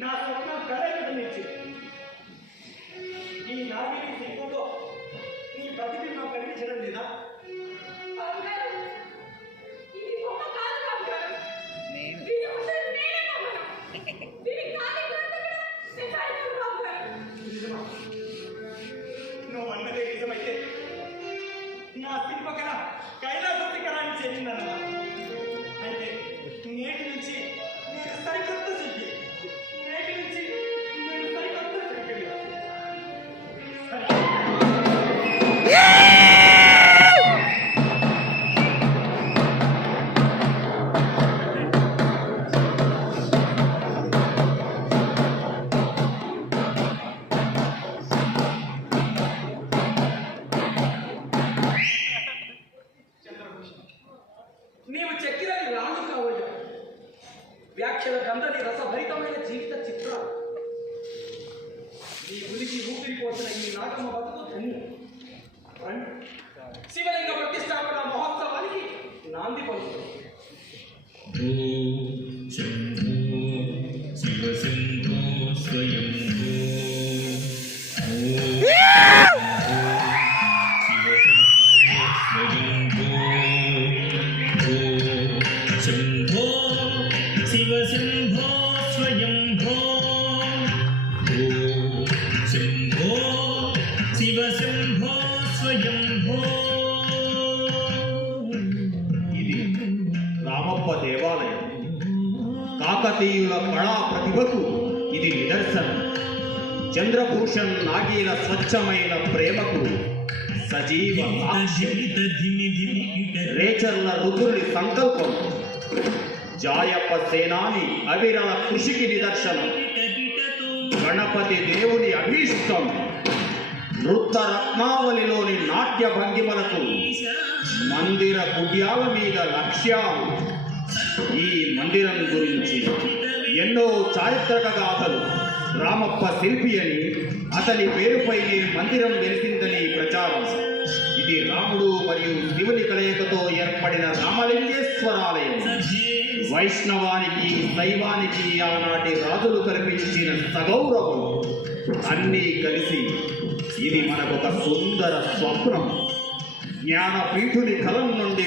నా స్వప్నం కలగనిచ్చి ఈ నాగిని శిల్పంలో నీ ప్రతిబింబం కనిపించడం లేదా? నువ్వు అన్నదే నిజమైతే నా శిల్పకళ కైలాస శిఖరాన్ని చేరిందన్న. అంటే నేటి నుంచి నేను సరికొత్త శిల్పి. నేటి నుంచి నేను సరికొత్త శిల్పి. నీవు చెక్కిరని రాను కావయ్యా. వ్యాఖ్యల గంధని రసభరితమైన జీవిత చిత్రాలు. నీ గురించి ఊపిరిపోతున్న ఈ నాటమ బతుకు ధన్యం. శివలింగ ప్రతిష్టాపన మహోత్సవానికి నాంది పలుకుతుంది. శివ శంభో స్వయంభో శంభో శివ శంభో స్వయంభో. ఇది రామప్ప దేవాలయం. కాకతీయుల కళా ప్రతిభకు ఇది నిదర్శనం. చంద్రభూషణ్ నాగీల స్వచ్ఛమైన ప్రేమకు సజీవ సాక్ష్యం. రేచర్ల రుద్రుని సంకల్పం, జాయప్ప సేనాని అవిరల కృషికి నిదర్శనం. గణపతి దేవుని అభీష్టం, నృత్య రత్నావళిలోని నాట్య భంగిమలకు మందిర కుడ్యాల మీద లక్ష్యాలు. ఈ మందిరం గురించి ఎన్నో చారిత్రక గాథలు. రామప్ప శిల్పి అని, అతని పేరుపైనే మందిరం వెలిసిందని ప్రచారం. ఇది రాముడు మరియు శివుని కలయికతో ఏర్పడిన రామలింగేశ్వరాలయం. వైష్ణవానికి శైవానికి ఆనాటి రాజులు కల్పించిన సగౌరవం అన్నీ కలిసి ఇది మనకొక సుందర స్వప్నం. జ్ఞానపీఠుని కలం నుండి